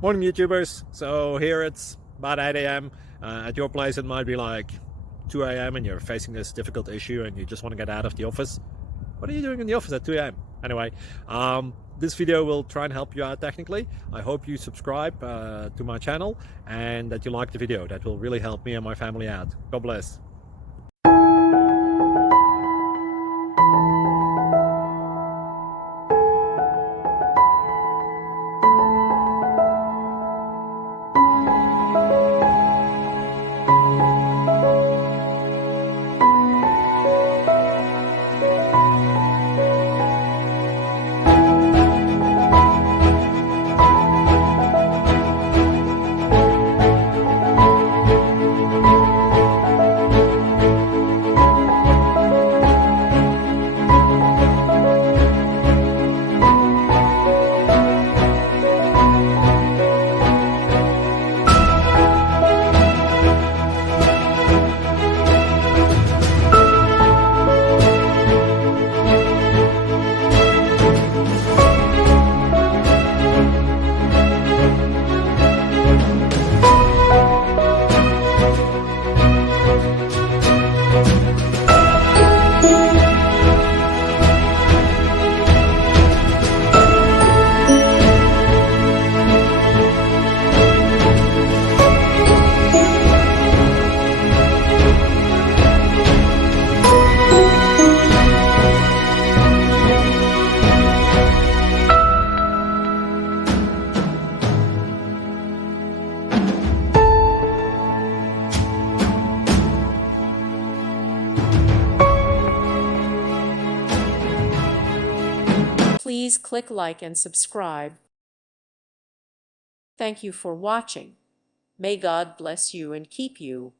Morning YouTubers. So here it's about 8 a.m. At your place it might be like 2 a.m. and you're facing this difficult issue and you just want to get out of the office. What are you doing in the office at 2 a.m.? Anyway, this video will try and help you out technically. I hope you subscribe to my channel and that you like the video. That will really help me and my family out. God bless. Please click like and subscribe. Thank you for watching. May God bless you and keep you.